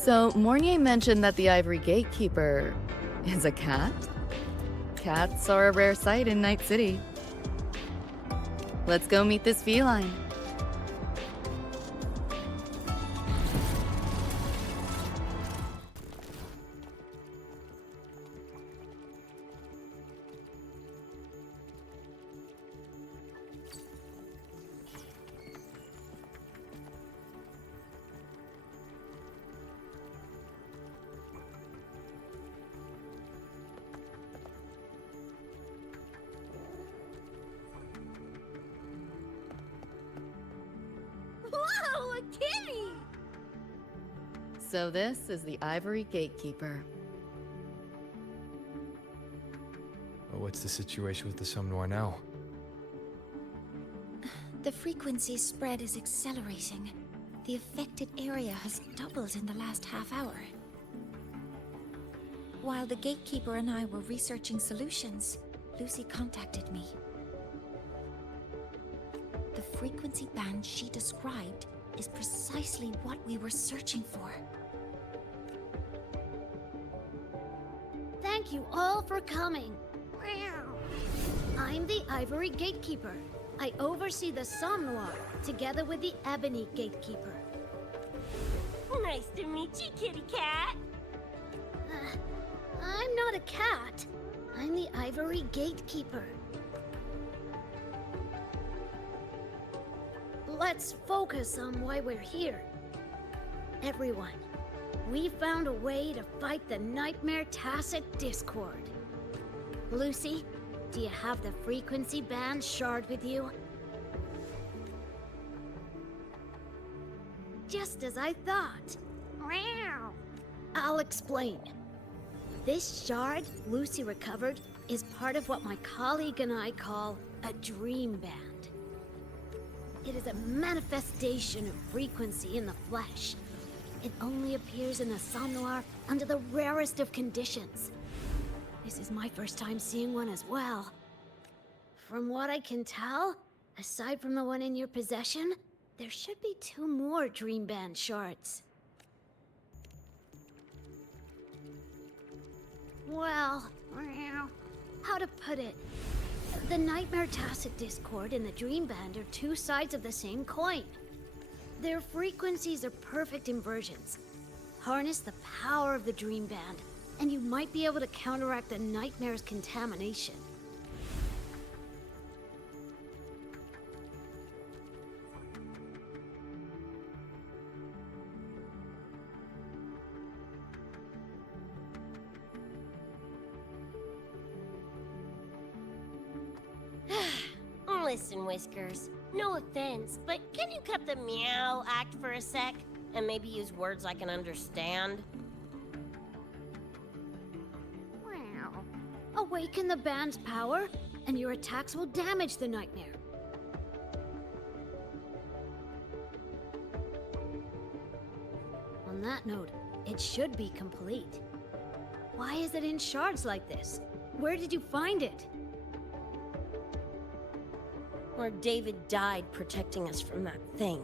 So, Mornier mentioned that the Ivory Gatekeeper is a cat? Cats are a rare sight in Night City. Let's go meet this feline. Whoa, a kitty! So this is the Ivory Gatekeeper. Well, what's the situation with the Somme Noir now? The frequency spread is accelerating. The affected area has doubled in the last half hour. While the Gatekeeper and I were researching solutions, Lucy contacted me. The frequency band she described is precisely what we were searching for. Thank you all for coming. I'm the Ivory Gatekeeper. I oversee the Somme Noir, together with the Ebony Gatekeeper. Nice to meet you, kitty cat. I'm not a cat. I'm the Ivory Gatekeeper. Let's focus on why we're here. Everyone, we found a way to fight the Nightmare Tacit Discord. Lucy, do you have the frequency band shard with you? Just as I thought. Wow. I'll explain. This shard Lucy recovered is part of what my colleague and I call a dream band. It is a manifestation of frequency in the flesh. It only appears in the Somme Noir under the rarest of conditions. This is my first time seeing one as well. From what I can tell, aside from the one in your possession, there should be 2 more dream band shards. Well, how to put it? The Nightmare Tacit Discord and the Dream Band are 2 sides of the same coin. Their frequencies are perfect inversions. Harness the power of the Dream Band, and you might be able to counteract the Nightmare's contamination. Listen, Whiskers, no offense, but can you cut the meow act for a sec? And maybe use words I can understand? Wow. Awaken the band's power, and your attacks will damage the Nightmare. On that note, it should be complete. Why is it in shards like this? Where did you find it? Where David died protecting us from that thing.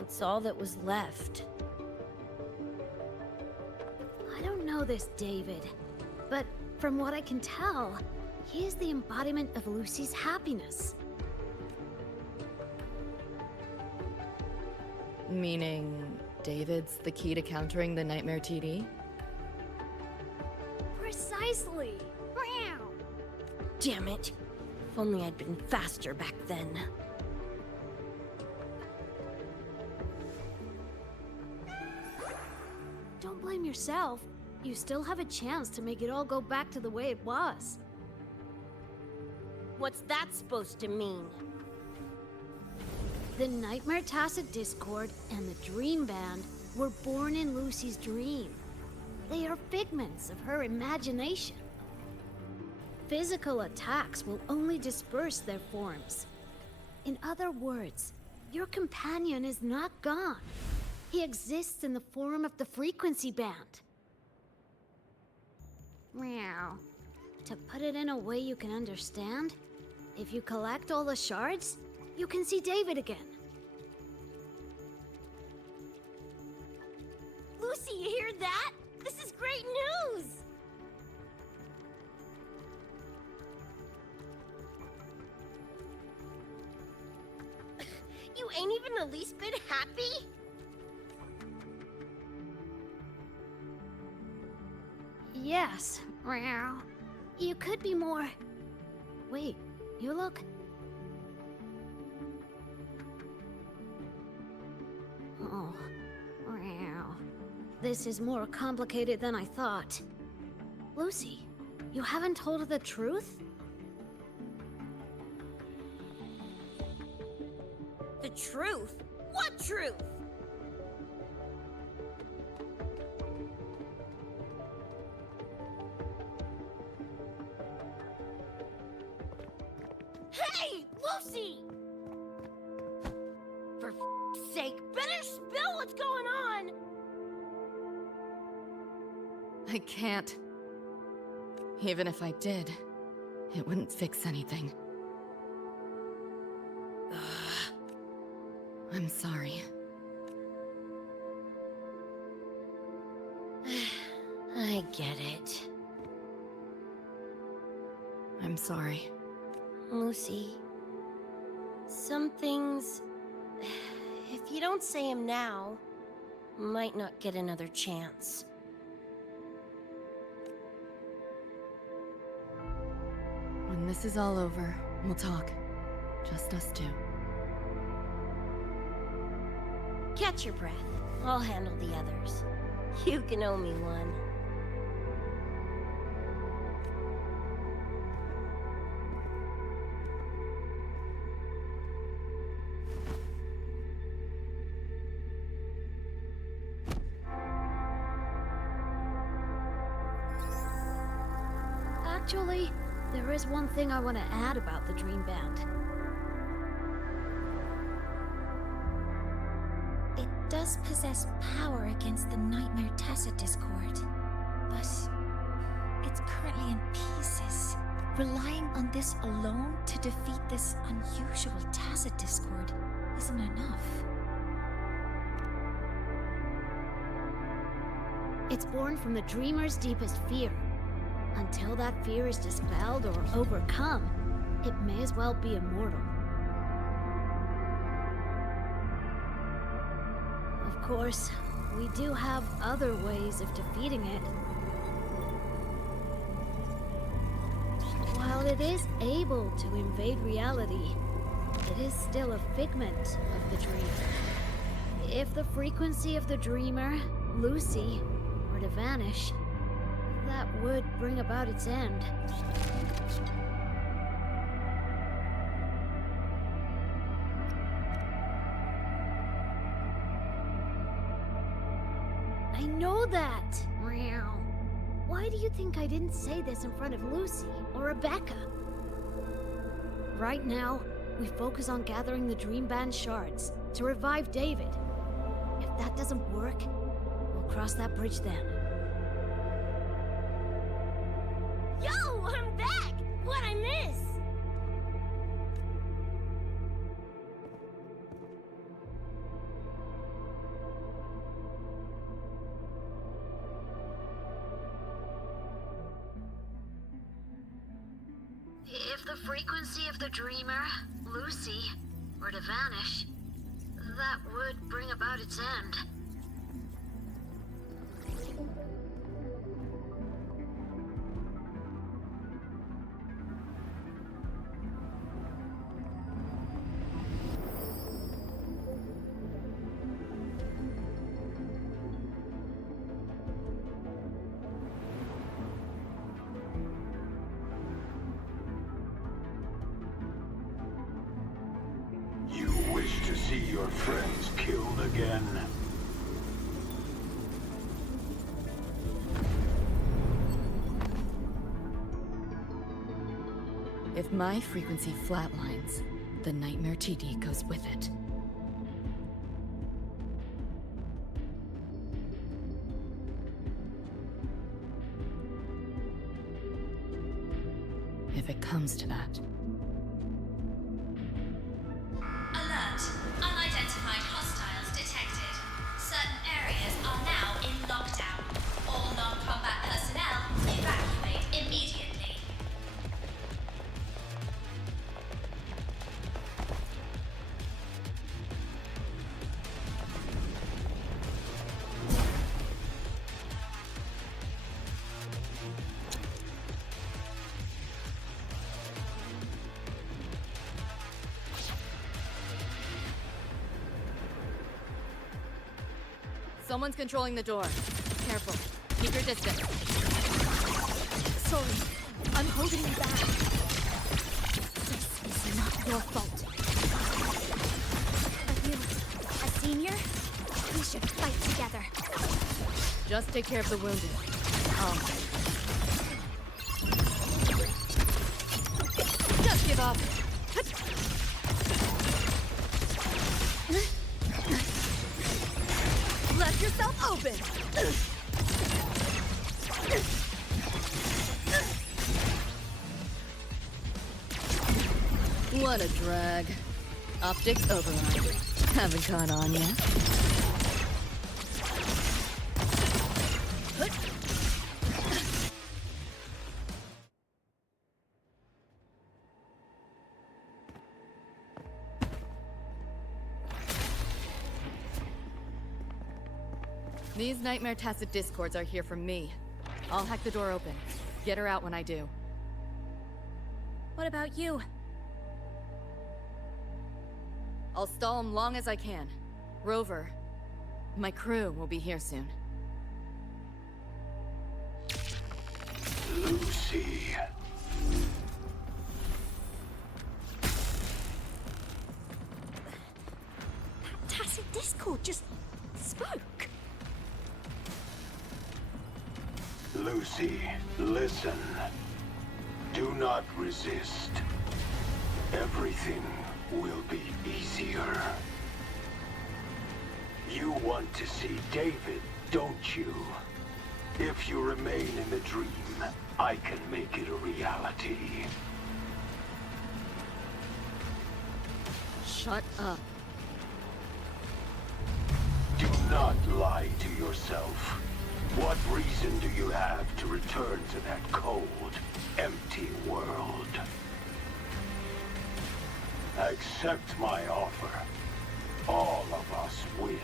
It's all that was left. I don't know this David, but from what I can tell, he is the embodiment of Lucy's happiness. Meaning, David's the key to countering the Nightmare TD? Precisely! Damn it. If only I'd been faster back then. Don't blame yourself. You still have a chance to make it all go back to the way it was. What's that supposed to mean? The Nightmare Tacit Discord and the Dream Band were born in Lucy's dream. They are figments of her imagination. Physical attacks will only disperse their forms. In other words, your companion is not gone. He exists in the form of the frequency band. Meow. To put it in a way you can understand, if you collect all the shards, you can see David again. Lucy, you hear that? This is great news! You ain't even the least bit happy? Yes. Meow. You could be more... Wait, you look... Oh. Meow. This is more complicated than I thought. Lucy, you haven't told her the truth? The truth? What truth? Hey, Lucy! For f***'s sake, better spill what's going on! I can't. Even if I did, it wouldn't fix anything. I'm sorry. I get it. I'm sorry. Lucy, some things, if you don't say them now, might not get another chance. When this is all over, we'll talk. Just us two. Catch your breath. I'll handle the others. You can owe me one. Actually, there is one thing I want to add about the Dream Band. It does possess power against the Nightmare Tacit Discord, but it's currently in pieces. Relying on this alone to defeat this unusual Tacit Discord isn't enough. It's born from the dreamer's deepest fear. Until that fear is dispelled or overcome, it may as well be immortal. Of course, we do have other ways of defeating it. While it is able to invade reality, it is still a figment of the dream. If the frequency of the dreamer, Lucy, were to vanish, that would bring about its end. I know that! Meow. Why do you think I didn't say this in front of Lucy or Rebecca? Right now, we focus on gathering the Dream Band shards to revive David. If that doesn't work, we'll cross that bridge then. Yo, I'm back! What'd I miss? If the frequency of the dreamer, Lucy, were to vanish, that would bring about its end. You wish to see your friends killed again? If my frequency flatlines, the Nightmare TD goes with it. If it comes to that. Alert! Unidentified hostiles detected. Certain areas are now in Someone's controlling the door. Careful. Keep your distance. Sorry, I'm holding you back. This is not your fault. But you, a senior, we should fight together. Just take care of the wounded. Just give up. Let yourself open. What a drag. Optics override. Haven't caught on yet. These Nightmare Tacit Discords are here for me. I'll hack the door open. Get her out when I do. What about you? I'll stall them long as I can. Rover, my crew will be here soon. Lucy. That Tacit Discord just spoke. Lucy, listen. Do not resist. Everything will be easier. You want to see David, don't you? If you remain in the dream, I can make it a reality. Shut up. Do not lie to yourself. What reason do you have to return to that cold, empty world? Accept my offer. All of us win.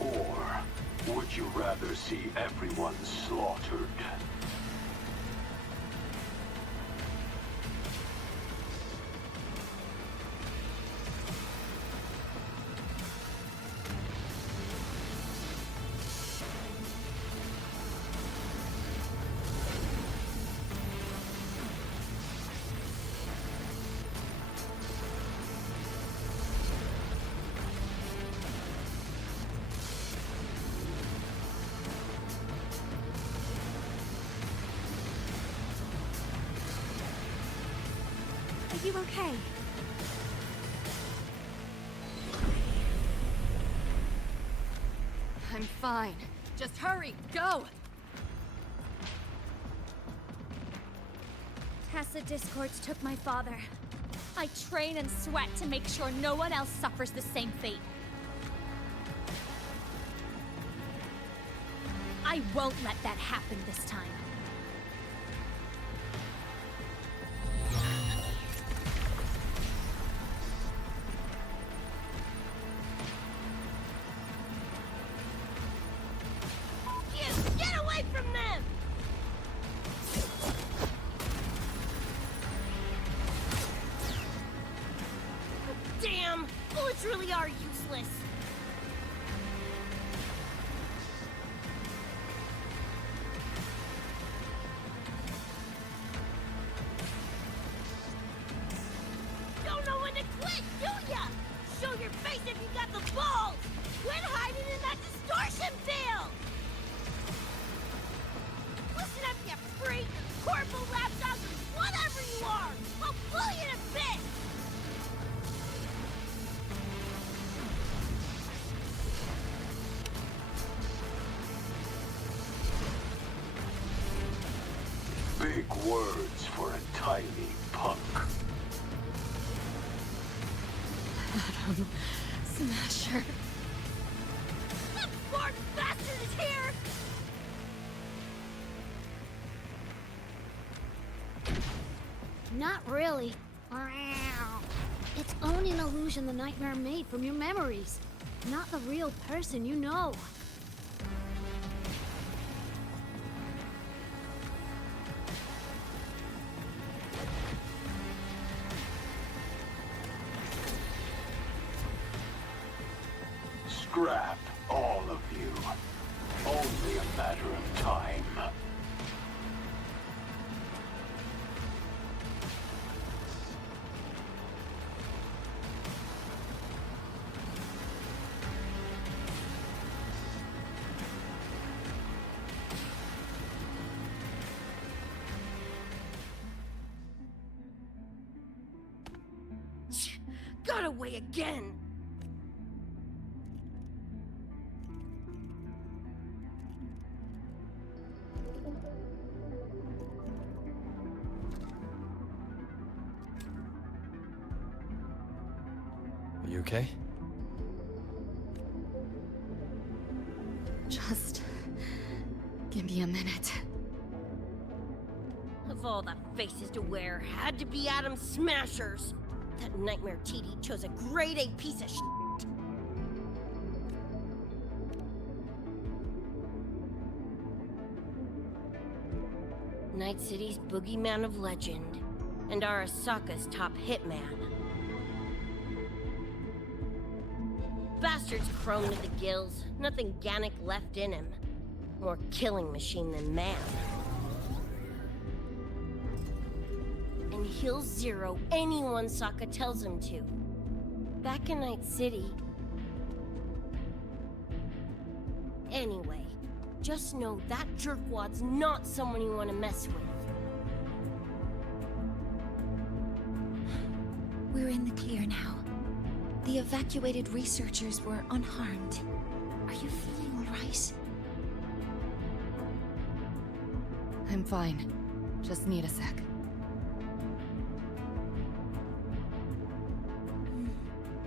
Or would you rather see everyone slaughtered? Are you okay? I'm fine. Just hurry, go! Tacit Discords took my father. I train and sweat to make sure no one else suffers the same fate. I won't let that happen this time. Get away from them! Damn! Bullets really are useless. Don't know when to quit, do ya? Show your face if you got the balls! Quit hiding in that distortion field! Listen up, you freak! Corporal lapdogs, whatever you are! I'll pull you to bits! Big words for a tiny punk. Smasher. That Bart bastard is here! Not really. It's only an illusion the nightmare made from your memories. Not the real person you know. Scrap. All of you. Only a matter of time. Got away again! Are you okay? Just give me a minute. Of all the faces to wear, had to be Adam Smashers. That nightmare TD chose a grade A piece of shit. Night City's boogeyman of legend, and Arasaka's top hitman. Bastard's chrome to the gills, nothing Gannic left in him. More killing machine than man. And he'll zero anyone Sokka tells him to. Back in Night City. Anyway, just know that jerkwad's not someone you want to mess with. We're in the clear now. The evacuated researchers were unharmed. Are you feeling all right? I'm fine. Just need a sec.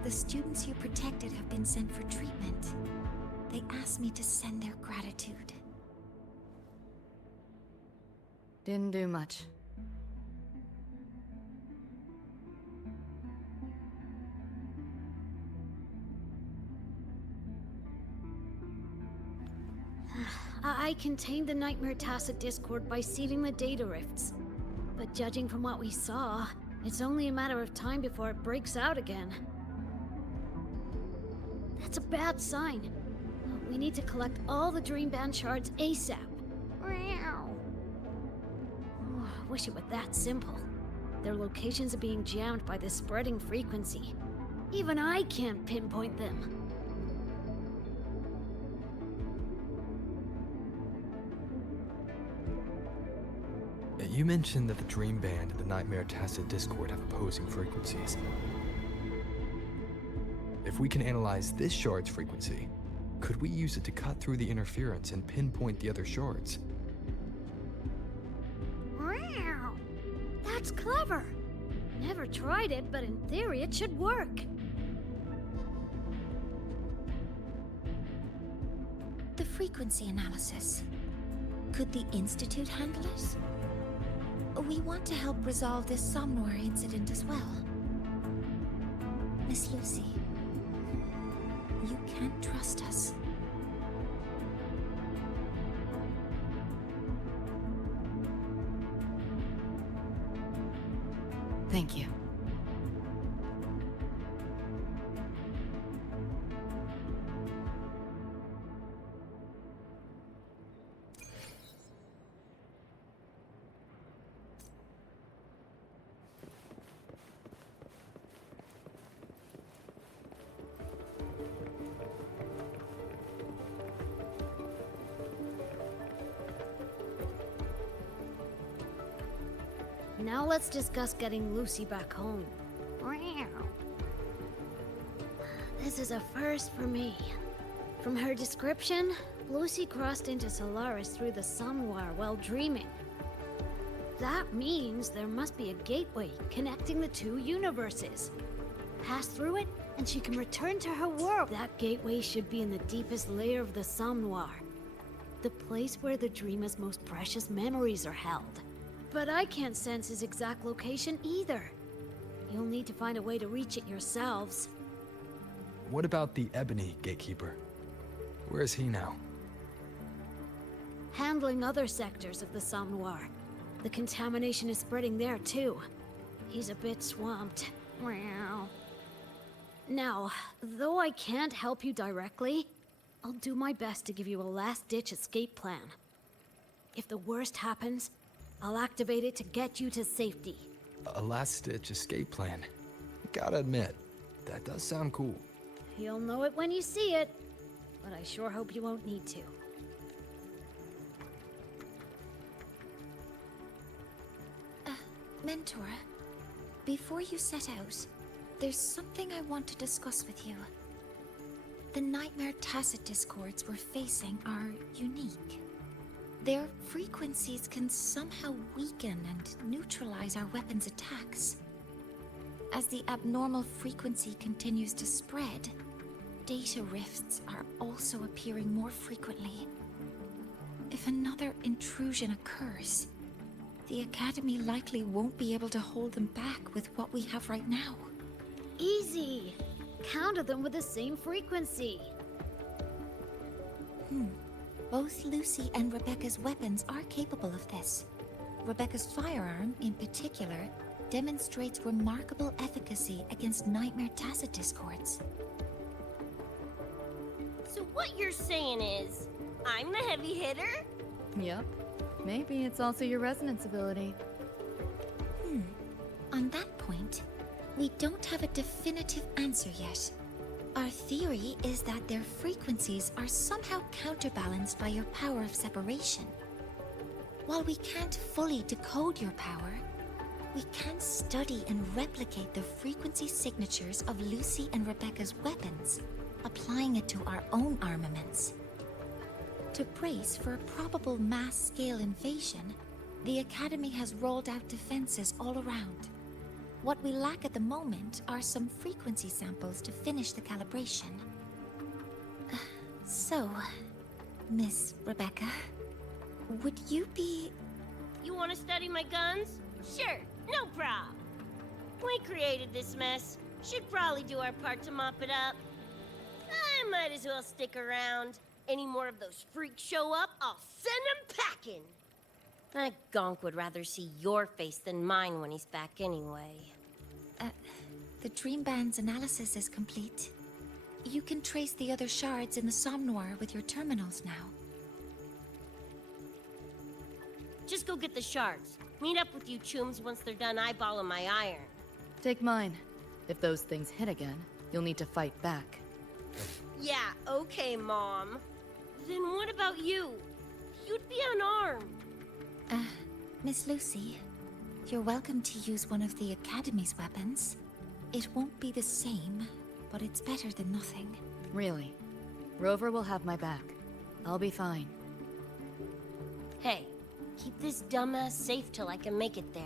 The students you protected have been sent for treatment. They asked me to send their gratitude. Didn't do much. I contained the Nightmare Tacit Discord by sealing the data rifts. But judging from what we saw, it's only a matter of time before it breaks out again. That's a bad sign. We need to collect all the Dream Band shards ASAP. Wish it were that simple. Their locations are being jammed by the spreading frequency. Even I can't pinpoint them. You mentioned that the Dream Band and the Nightmare Tacit Discord have opposing frequencies. If we can analyze this shard's frequency, could we use it to cut through the interference and pinpoint the other shards? That's clever. Never tried it, but in theory it should work. The frequency analysis. Could the Institute handle it? We want to help resolve this Somnwar incident as well. Miss Lucy, you can't trust us. Thank you. Now let's discuss getting Lucy back home. This is a first for me. From her description, Lucy crossed into Solaris through the Somnwar while dreaming. That means there must be a gateway connecting the two universes. Pass through it, and she can return to her world. That gateway should be in the deepest layer of the Somnwar. The place where the dreamer's most precious memories are held. But I can't sense his exact location either. You'll need to find a way to reach it yourselves. What about the Ebony Gatekeeper? Where is he now? Handling other sectors of the Somnwar. The contamination is spreading there too. He's a bit swamped. Now, though I can't help you directly, I'll do my best to give you a last-ditch escape plan. If the worst happens, I'll activate it to get you to safety. A last-ditch escape plan. Gotta admit, that does sound cool. You'll know it when you see it, but I sure hope you won't need to. Mentor, before you set out, there's something I want to discuss with you. The Nightmare Tacet discords we're facing are unique. Their frequencies can somehow weaken and neutralize our weapons' attacks. As the abnormal frequency continues to spread, data rifts are also appearing more frequently. If another intrusion occurs, the Academy likely won't be able to hold them back with what we have right now. Easy! Counter them with the same frequency. Both Lucy and Rebecca's weapons are capable of this. Rebecca's firearm, in particular, demonstrates remarkable efficacy against Nightmare Tacet discords. So what you're saying is, I'm the heavy hitter? Yep. Maybe it's also your resonance ability. On that point, we don't have a definitive answer yet. Our theory is that their frequencies are somehow counterbalanced by your power of separation. While we can't fully decode your power, we can study and replicate the frequency signatures of Lucy and Rebecca's weapons, applying it to our own armaments. To brace for a probable mass-scale invasion, the Academy has rolled out defenses all around. What we lack at the moment are some frequency samples to finish the calibration. So, Miss Rebecca, would you be... You want to study my guns? Sure, no problem. We created this mess. Should probably do our part to mop it up. I might as well stick around. Any more of those freaks show up, I'll send them packing. That gonk would rather see your face than mine when he's back anyway. The Dream Band's analysis is complete. You can trace the other shards in the Somnoir with your terminals now. Just go get the shards. Meet up with you chooms once they're done eyeballing my iron. Take mine. If those things hit again, you'll need to fight back. Yeah, okay, Mom. Then what about you? You'd be unarmed. Miss Lucy, you're welcome to use one of the Academy's weapons. It won't be the same, but it's better than nothing. Really. Rover will have my back. I'll be fine. Hey, keep this dumbass safe till I can make it there.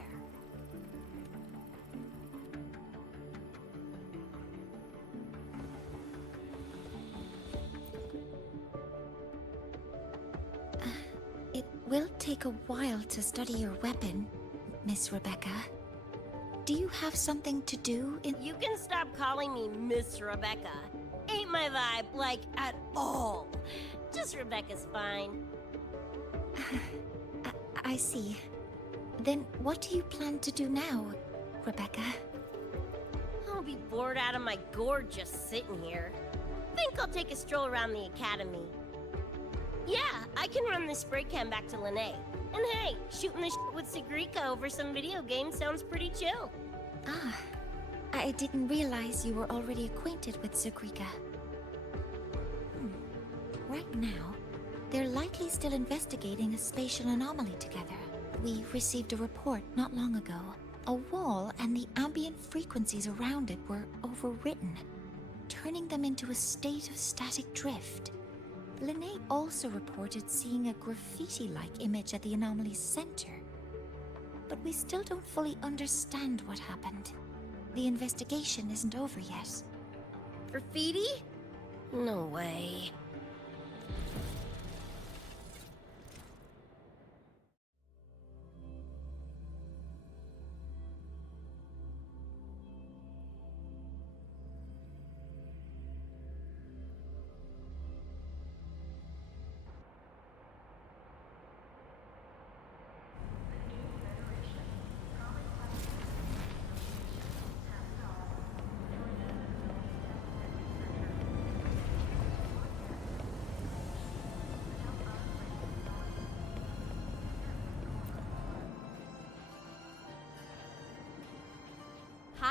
It will take a while to study your weapon, Miss Rebecca. Do you have something to do in... You can stop calling me Miss Rebecca. Ain't my vibe, like, at all. Just Rebecca's fine. I see. Then what do you plan to do now, Rebecca? I'll be bored out of my gourd just sitting here. Think I'll take a stroll around the academy. Yeah, I can run this spray can back to Lene. And hey, shooting the shit with Sigrika over some video games sounds pretty chill. Ah, I didn't realize you were already acquainted with Sigrika. Right now, they're likely still investigating a spatial anomaly together. We received a report not long ago. A wall and the ambient frequencies around it were overwritten, turning them into a state of static drift. Lene also reported seeing a graffiti-like image at the anomaly's center. But we still don't fully understand what happened. The investigation isn't over yet. Graffiti? No way.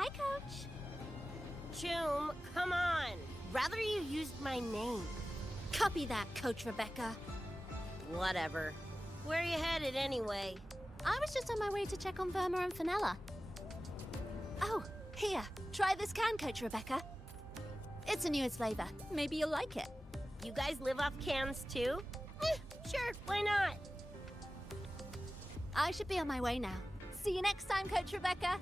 Hi, Coach. Choom, come on. Rather you used my name. Copy that, Coach Rebecca. Whatever. Where are you headed anyway? I was just on my way to check on Verma and Fenella. Oh, here. Try this can, Coach Rebecca. It's a newest flavor. Maybe you'll like it. You guys live off cans too? Sure, why not? I should be on my way now. See you next time, Coach Rebecca.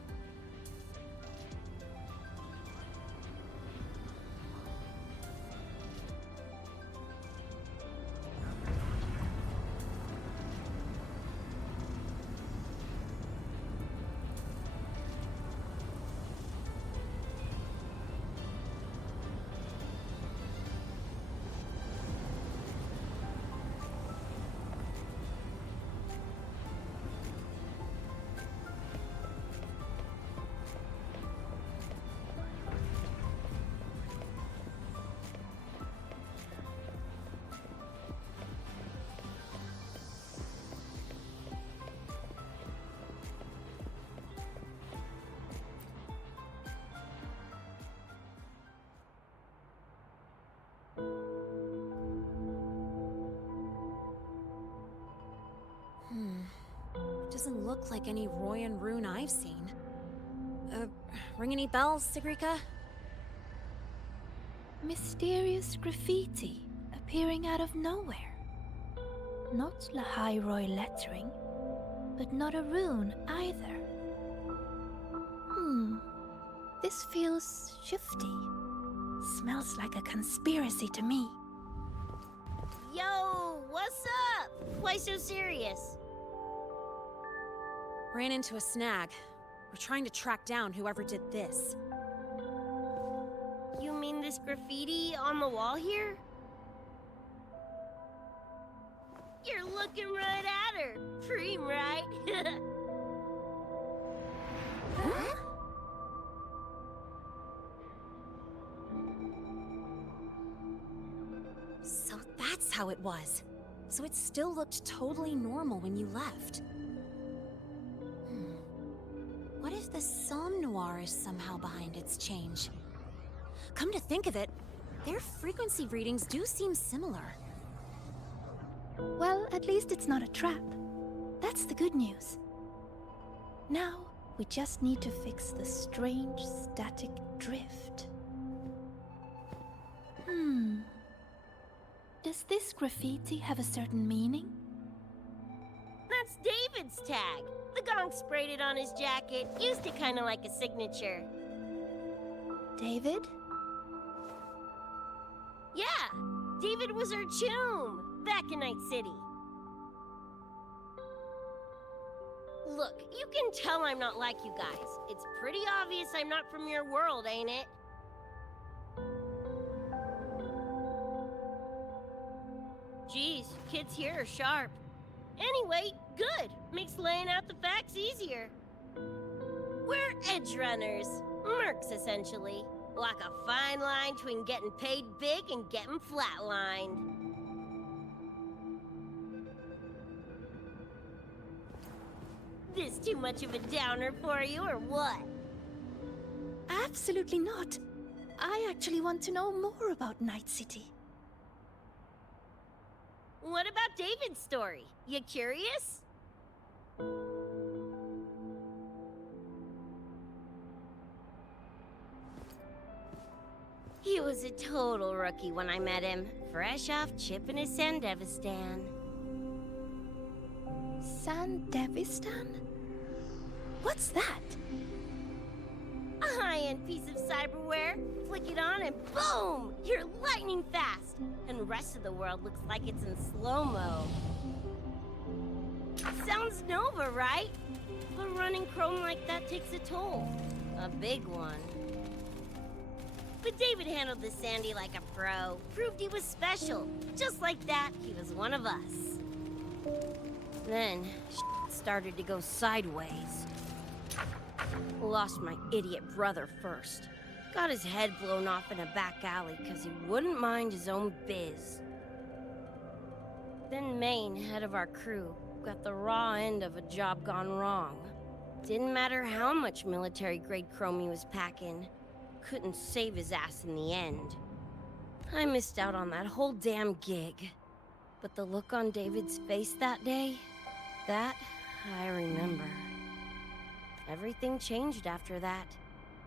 Doesn't look like any Royan rune I've seen. Ring any bells, Sigrika? Mysterious graffiti appearing out of nowhere. Not Lahairoi lettering, but not a rune either. This feels shifty. Smells like a conspiracy to me. Yo, what's up? Why so serious? Ran into a snag. We're trying to track down whoever did this. You mean this graffiti on the wall here? You're looking right at her. Preem, right? So that's how it was. So it still looked totally normal when you left. What if the Somme Noir is somehow behind its change? Come to think of it, their frequency readings do seem similar. Well, at least it's not a trap. That's the good news. Now, we just need to fix the strange static drift. Does this graffiti have a certain meaning? That's David's tag. The Gonk sprayed it on his jacket, used it kind of like a signature. David? Yeah, David was our choom back in Night City. Look, you can tell I'm not like you guys. It's pretty obvious I'm not from your world, ain't it? Geez, kids here are sharp. Anyway, good. Makes laying out the facts easier. We're edge runners. Mercs, essentially. Like a fine line between getting paid big and getting flatlined. This too much of a downer for you, or what? Absolutely not. I actually want to know more about Night City. What about David's story? You curious? He was a total rookie when I met him, fresh off chipping his Sandevistan. Sandevistan? What's that? A high-end piece of cyberware. Flick it on and boom! You're lightning fast! And the rest of the world looks like it's in slow-mo. Sounds Nova, right? But running chrome like that takes a toll. A big one. But David handled the Sandy like a pro. Proved he was special. Just like that, he was one of us. Then, started to go sideways. Lost my idiot brother first. Got his head blown off in a back alley because he wouldn't mind his own biz. Then Maine, head of our crew, got the raw end of a job gone wrong. Didn't matter how much military-grade chrome he was packing. Couldn't save his ass in the end. I missed out on that whole damn gig. But the look on David's face that day, that I remember. Everything changed after that.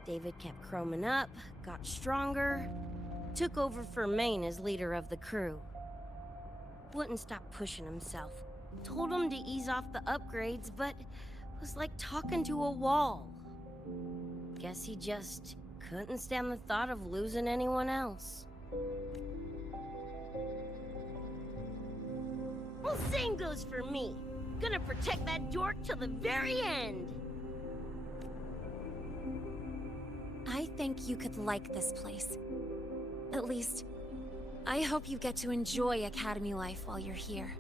David kept chroming up, got stronger, took over for Maine as leader of the crew. Wouldn't stop pushing himself. Told him to ease off the upgrades, but was like talking to a wall. Guess he just couldn't stand the thought of losing anyone else. Well, same goes for me. Gonna protect that dork till the very end. I think you could like this place. At least, I hope you get to enjoy Academy life while you're here.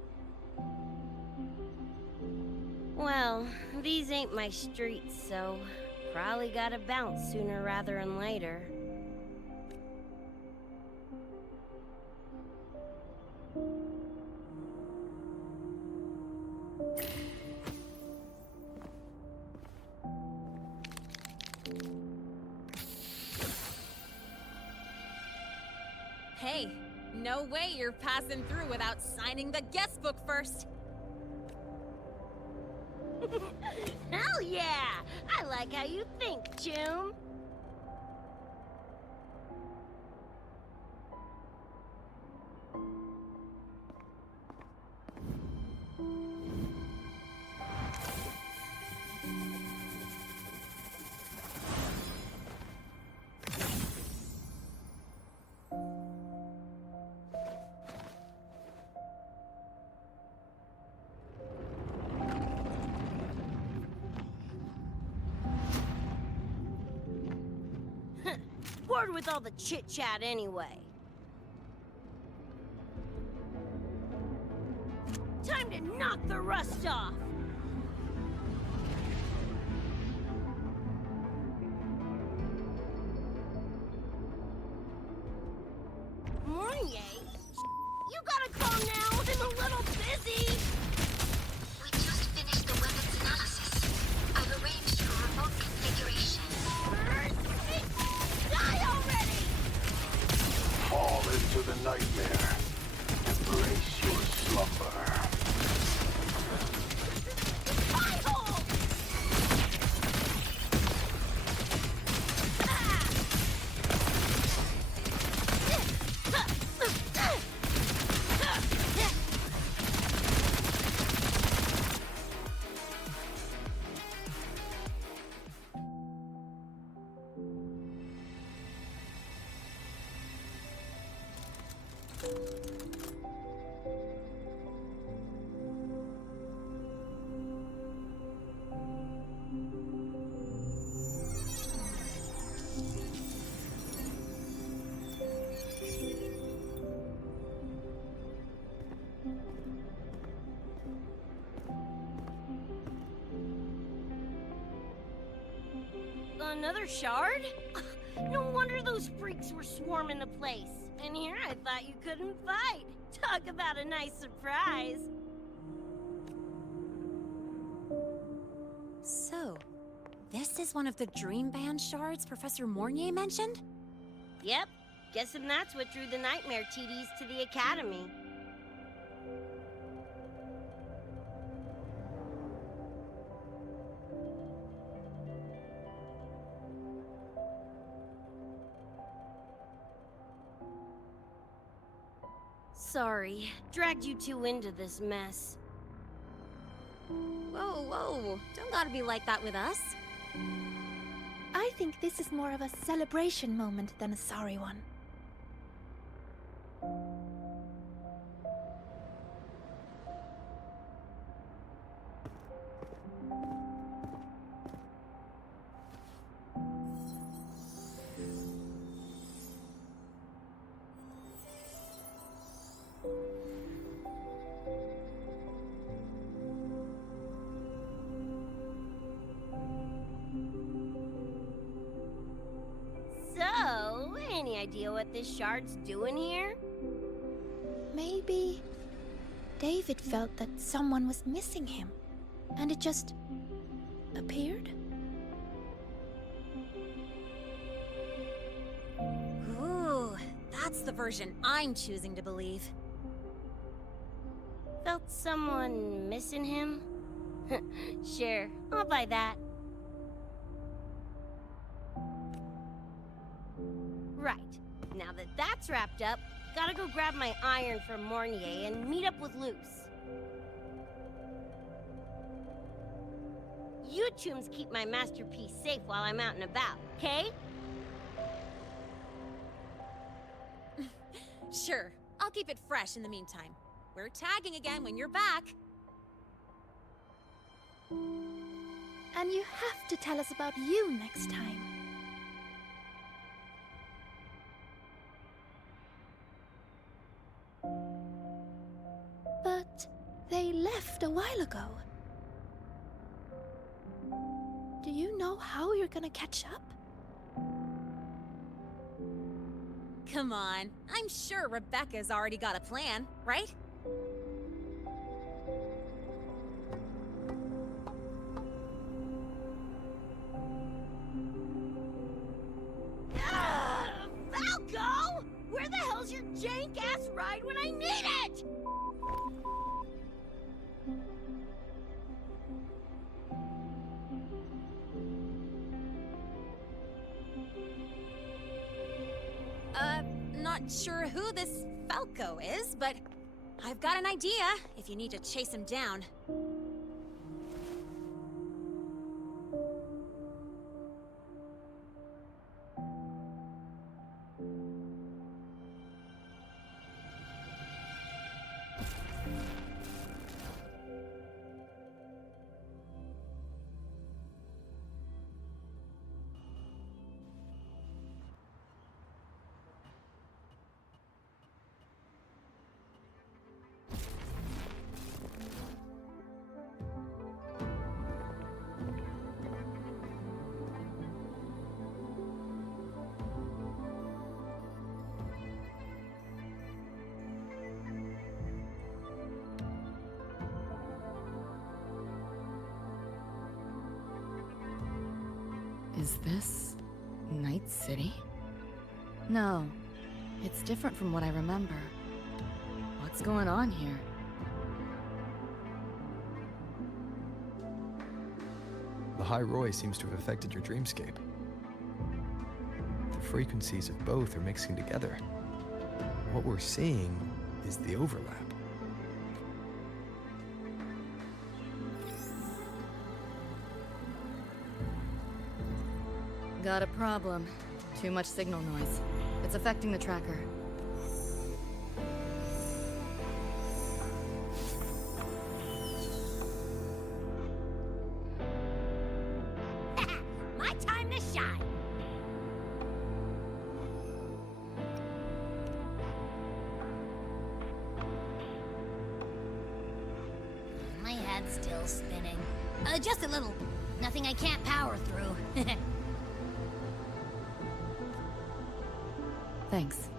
Well, these ain't my streets, so probably gotta bounce sooner rather than later. Hey, no way you're passing through without signing the guest book first. Hell yeah! I like how you think, June. Bored with all the chit-chat anyway. Time to knock the rust off! Mournier? You gotta calm now, I'm a little busy! We just finished the weapons analysis. I've arranged your remote configuration. Die already! Fall into the nightmare. Embrace your slumber. Pie-hole! Another shard? No wonder those freaks were swarming the place. And here I thought you couldn't fight. Talk about a nice surprise. So, this is one of the Dream Band shards Professor Mournier mentioned? Yep. Guessing that's what drew the Nightmare TDs to the Academy. Sorry, dragged you two into this mess. Whoa, whoa, don't gotta be like that with us. I think this is more of a celebration moment than a sorry one. So, any idea what this shard's doing here? Maybe David felt that someone was missing him, and it just appeared? Ooh, that's the version I'm choosing to believe. Felt someone missing him? Sure, I'll buy that. Right. Now that that's wrapped up, gotta go grab my iron from Mornier and meet up with Luce. You chums keep my masterpiece safe while I'm out and about, okay? Sure, I'll keep it fresh in the meantime. We're tagging again when you're back. And you have to tell us about you next time. But they left a while ago. Do you know how you're gonna catch up? Come on, I'm sure Rebecca's already got a plan, right? Falco! Where the hell's your jank-ass ride when I need it? Not sure who this Falco is, but I've got an idea if you need to chase him down. Is this Night City? No, it's different from what I remember. What's going on here? The High Roy seems to have affected your dreamscape. The frequencies of both are mixing together. What we're seeing is the overlap. Got a problem. Too much signal noise. It's affecting the tracker. My time to shine! My head's still spinning. Just a little. Nothing I can't power through. Thanks.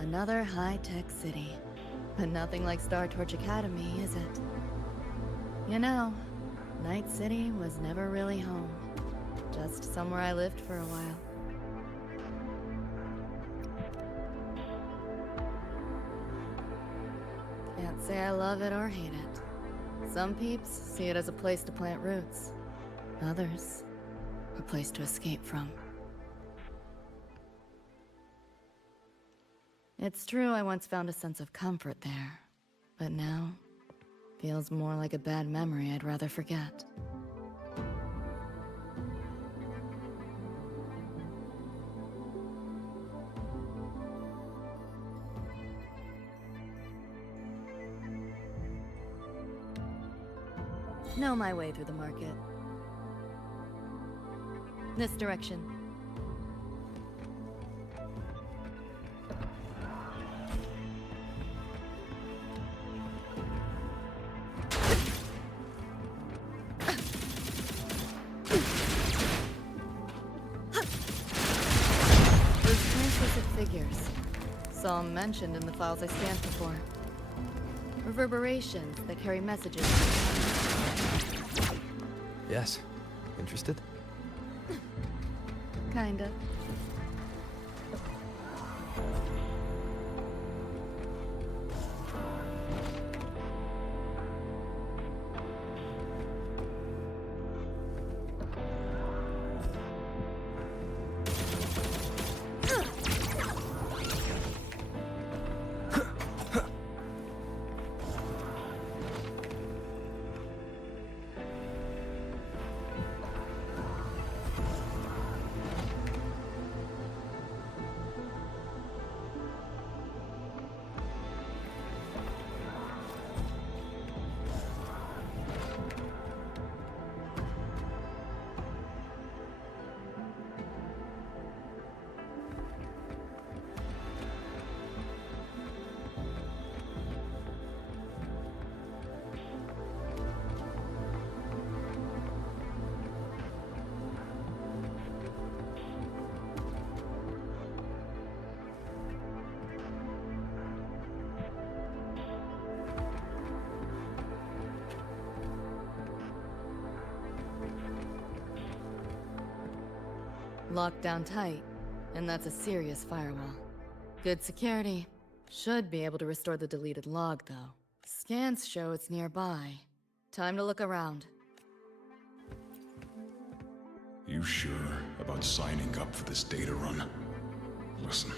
Another high-tech city. But nothing like Star Torch Academy, is it? You know, Night City was never really home. Just somewhere I lived for a while. Can't say I love it or hate it. Some peeps see it as a place to plant roots. Others, a place to escape from. It's true I once found a sense of comfort there, but now, feels more like a bad memory I'd rather forget. Know my way through the market. This direction. Saw 'em mentioned in the files I scanned before. Reverberations that carry messages. Yes. Interested? Kinda. Locked down tight, and that's a serious firewall. Good security. Should be able to restore the deleted log, though. Scans show it's nearby. Time to look around. You sure about signing up for this data run? Listen,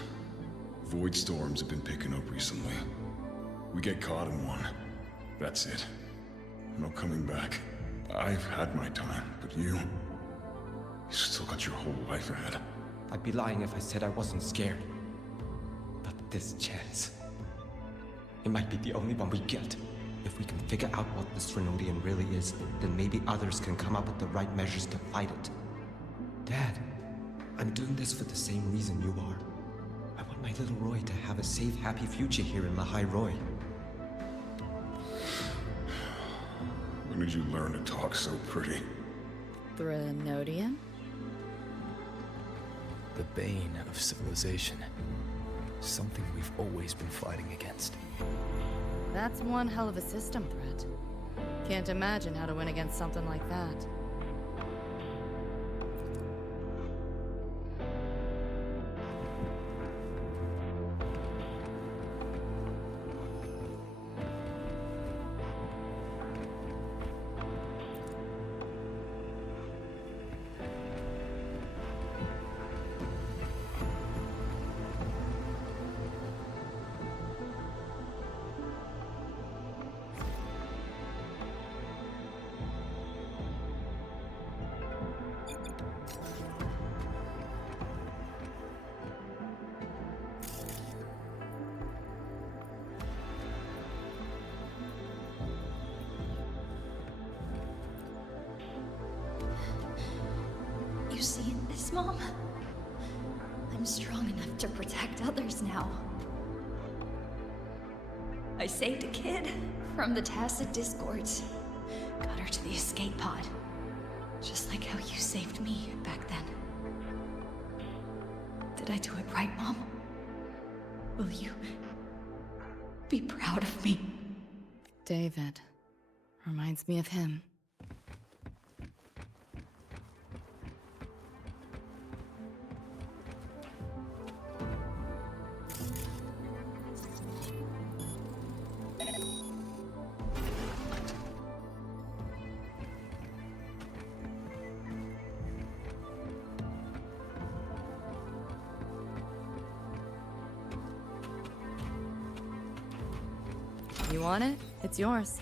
void storms have been picking up recently. We get caught in one. That's it. No coming back. I've had my time, but you still got your whole life ahead. I'd be lying if I said I wasn't scared. But this chance, it might be the only one we get. If we can figure out what this Renodian really is, then maybe others can come up with the right measures to fight it. Dad, I'm doing this for the same reason you are. I want my little Roy to have a safe, happy future here in Lahai Roy. When did you learn to talk so pretty? Threnodian? The bane of civilization. Something we've always been fighting against. That's one hell of a system threat. Can't imagine how to win against something like that. You see this, Mom? I'm strong enough to protect others now. I saved a kid from the Tacit Discords. Got her to the escape pod. Just like how you saved me back then. Did I do it right, Mom? Will you be proud of me? David. Reminds me of him. You want it? It's yours.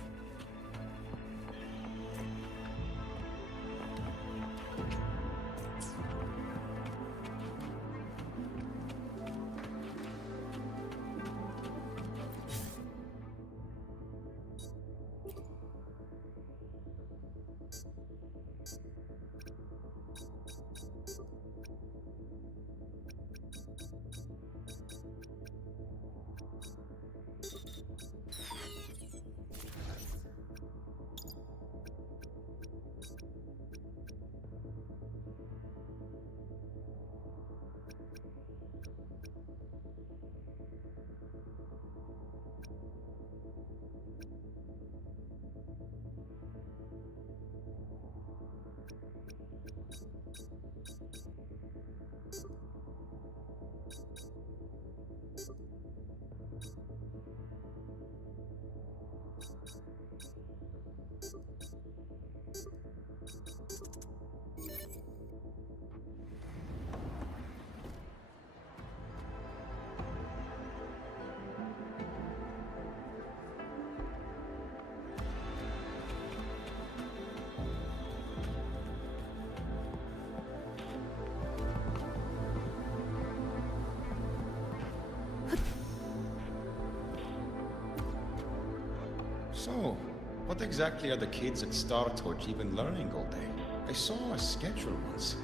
So, what exactly are the kids at Star Torch even learning all day? I saw a schedule once.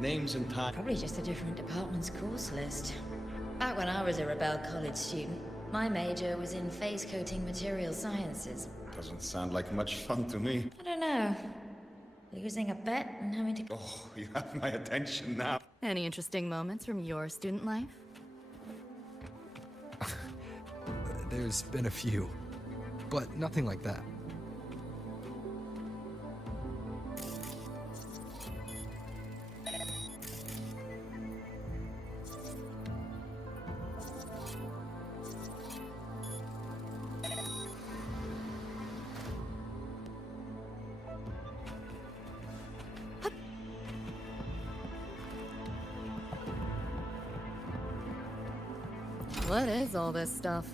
Names and time. Probably just a different department's course list. Back when I was a Rebel College student, my major was in phase coating material sciences. Doesn't sound like much fun to me. I don't know. Losing a bet and having to... Oh, you have my attention now. Any interesting moments from your student life? There's been a few, but nothing like that. What is all this stuff?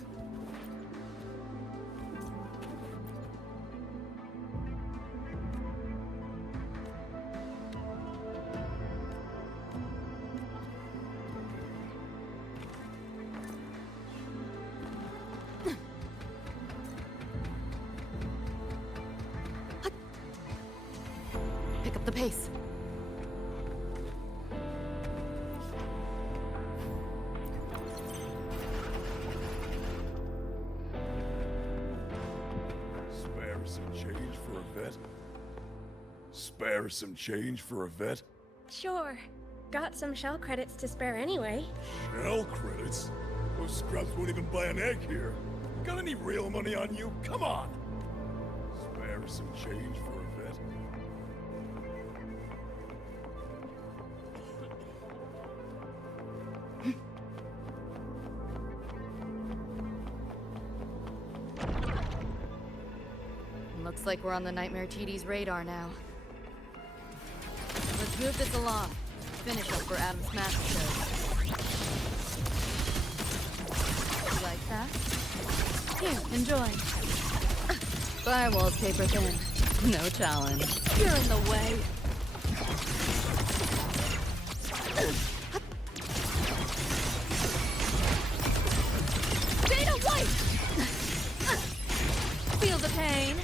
Pick up the pace. Some change for a vet? Spare some change for a vet? Sure. Got some shell credits to spare anyway. Shell credits? Those scrubs won't even buy an egg here. Got any real money on you? Come on! Spare some change for a vet? Looks like we're on the Nightmare TD's radar now. Let's move this along. Finish up for Adam's master show. You like that? Here, enjoy. Firewall's paper thin. No challenge. You're in the way. Data White! Feel the pain.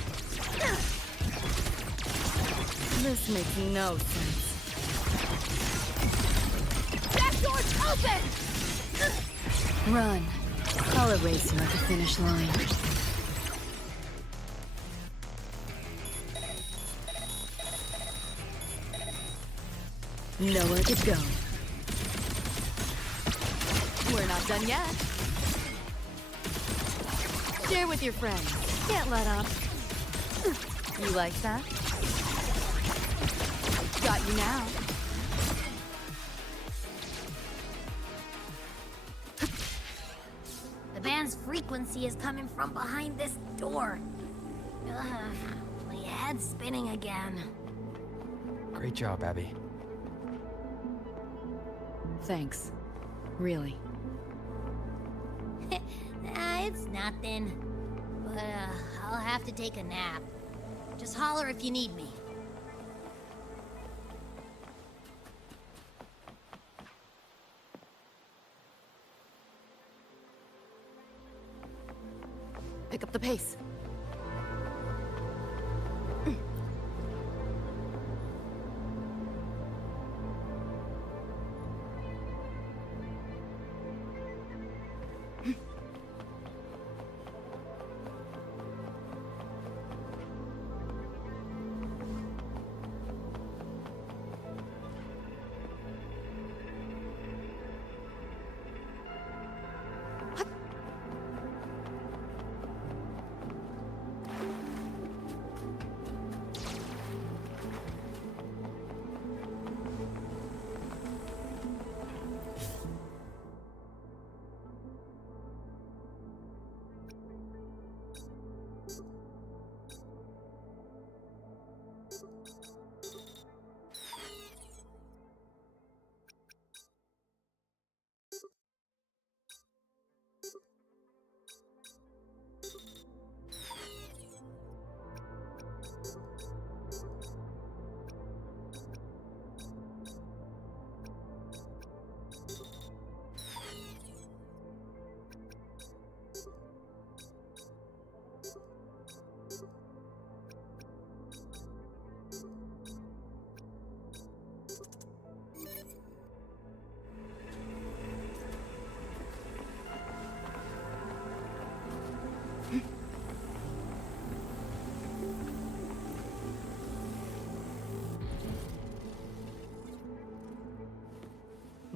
This makes no sense. Back door's open! Run. I'll erase you at the finish line. Nowhere to go. We're not done yet. Share with your friends. Can't let up. You like that? Got you now. The band's frequency is coming from behind this door. My head's spinning again. Great job, Abby. Thanks. Really. It's nothing. But, I'll have to take a nap. Just holler if you need me. Pick up the pace.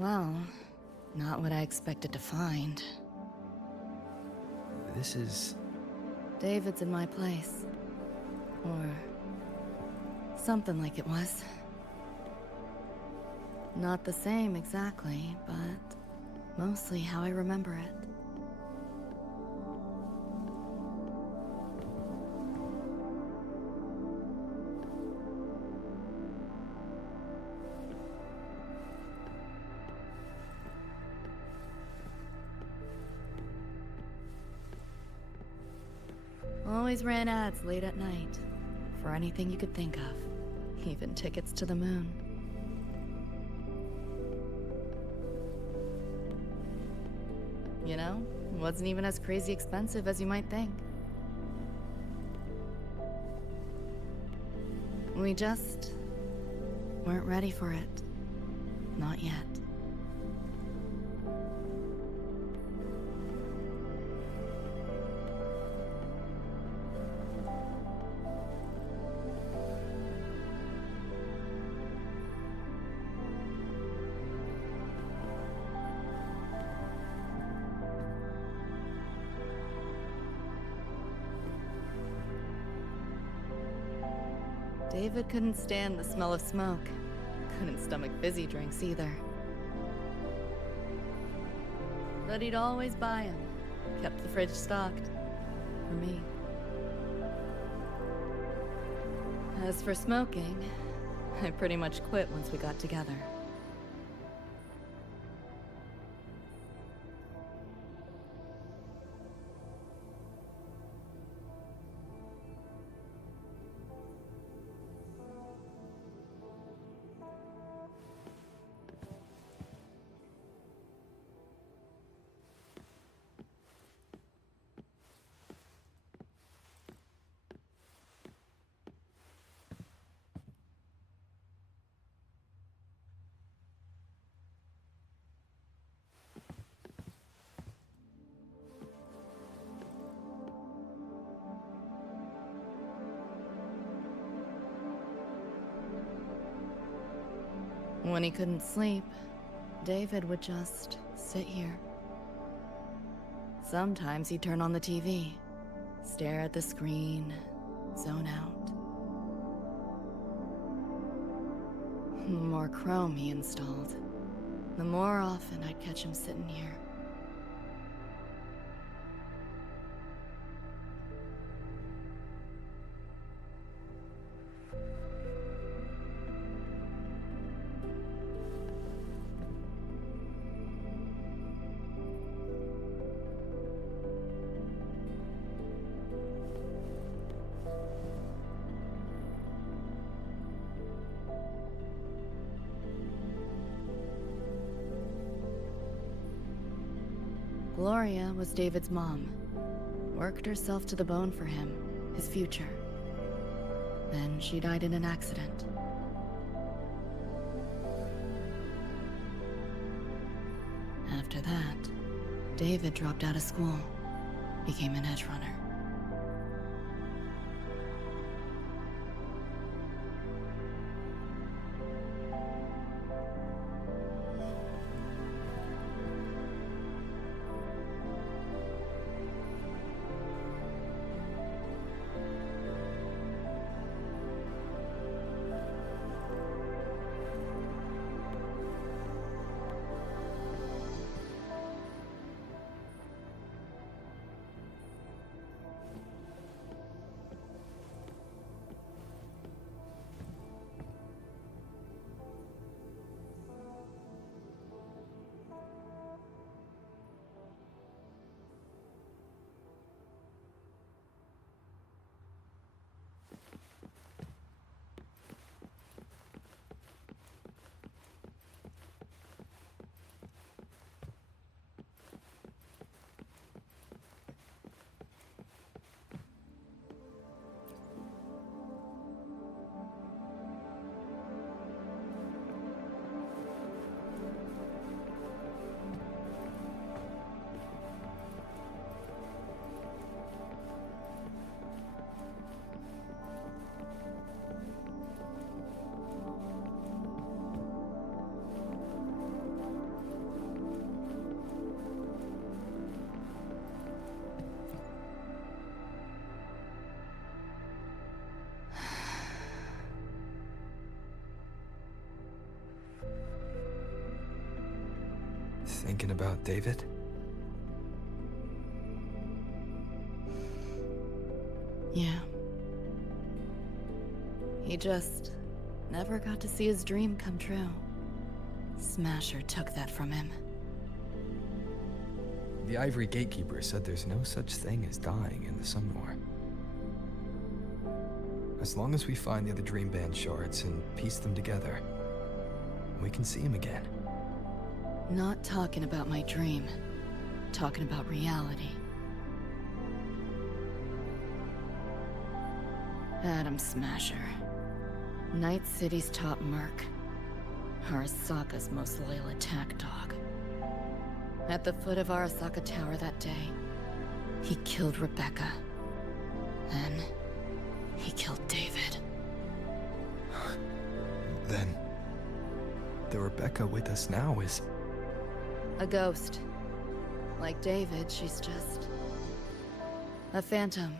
Well, not what I expected to find. This is... David's in my place. Or... something like it was. Not the same exactly, but mostly how I remember it. Always ran ads late at night, for anything you could think of, even tickets to the moon. You know, it wasn't even as crazy expensive as you might think. We just weren't ready for it. Not yet. David couldn't stand the smell of smoke. Couldn't stomach fizzy drinks either. But he'd always buy them. Kept the fridge stocked. For me. As for smoking, I pretty much quit once we got together. When he couldn't sleep, David would just sit here. Sometimes he'd turn on the TV, stare at the screen, zone out. The more Chrome he installed, the more often I'd catch him sitting here. Gloria was David's mom. Worked herself to the bone for him, his future. Then she died in an accident. After that, David dropped out of school, became an edge runner. thinking about David? Yeah. He just never got to see his dream come true. Smasher took that from him. The Ivory Gatekeeper said there's no such thing as dying in the Sun War. As long as we find the other Dream Band shards and piece them together, we can see him again. Not talking about my dream. Talking about reality. Adam Smasher. Night City's top merc. Arasaka's most loyal attack dog. At the foot of Arasaka Tower that day, he killed Rebecca. Then, he killed David. Then, the Rebecca with us now is... A ghost. Like David, she's just... a phantom,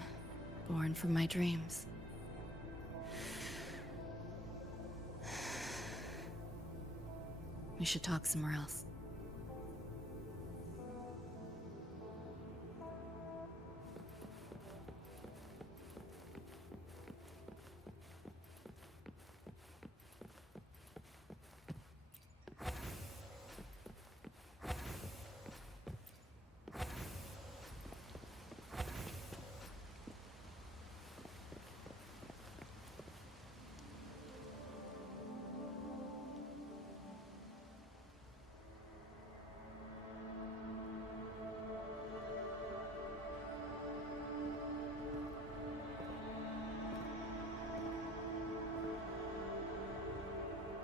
born from my dreams. We should talk somewhere else.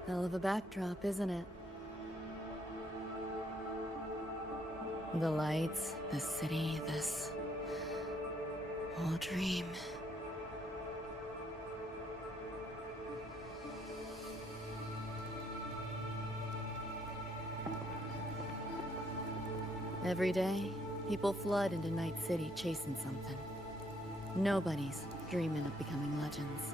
Hell of a backdrop, isn't it? The lights, the city, this whole dream. Every day, people flood into Night City chasing something. Nobody's dreaming of becoming legends.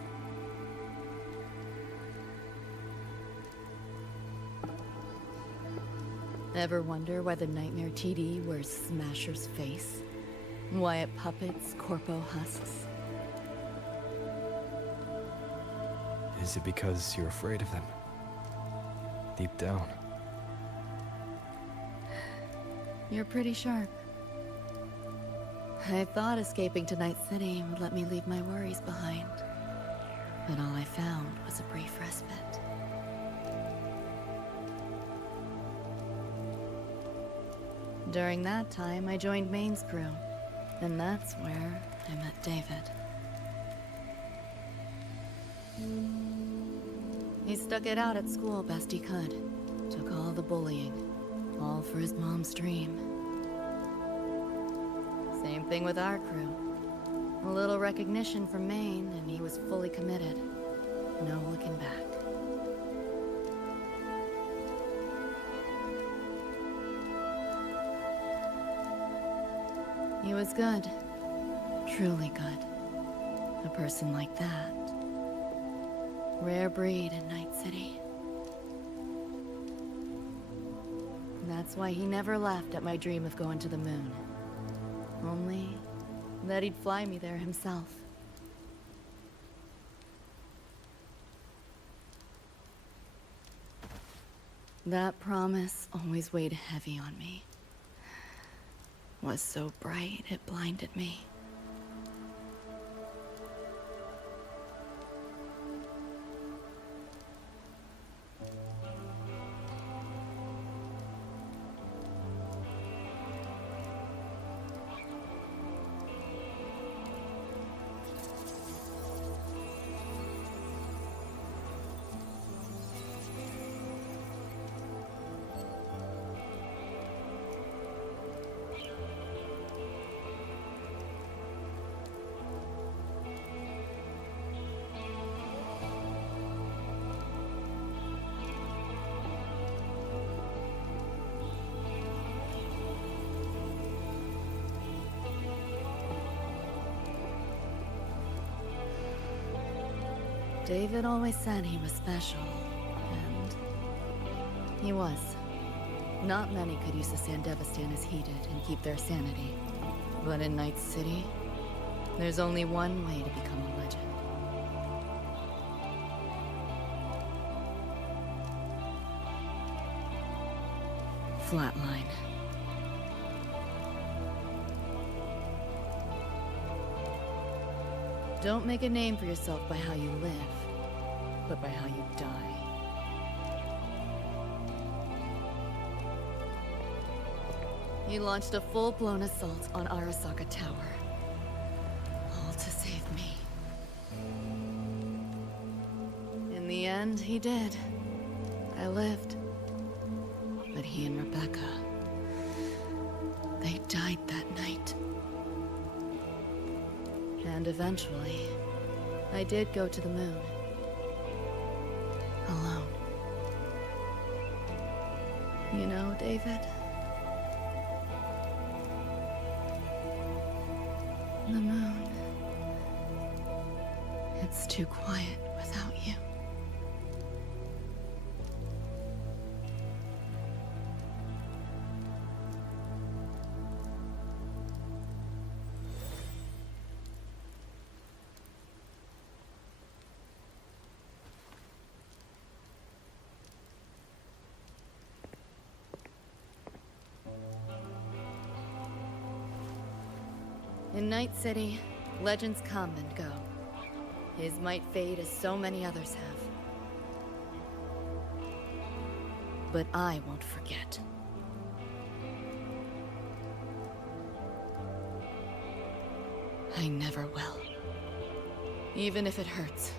Ever wonder why the Nightmare TD wears Smasher's face? Why it puppets Corpo husks? Is it because you're afraid of them? Deep down. You're pretty sharp. I thought escaping to Night City would let me leave my worries behind. But all I found was a brief respite. During that time, I joined Maine's crew, and that's where I met David. He stuck it out at school best he could, took all the bullying, all for his mom's dream. Same thing with our crew. A little recognition from Maine, and he was fully committed. No looking back. He was good. Truly good. A person like that. Rare breed in Night City. That's why he never laughed at my dream of going to the moon. Only that he'd fly me there himself. That promise always weighed heavy on me. Was so bright it blinded me. David always said he was special, and he was. Not many could use the Sandevistan as he did and keep their sanity. But in Night City, there's only one way to become a legend. Flatline. Don't make a name for yourself by how you live, but by how you die. He launched a full-blown assault on Arasaka Tower. All to save me. In the end, he did. I lived. But he and Rebecca... they died that night. And eventually, I did go to the moon. Alone. You know, David? The moon. It's too quiet without you. In Night City, legends come and go. His might fade as so many others have. But I won't forget. I never will. Even if it hurts.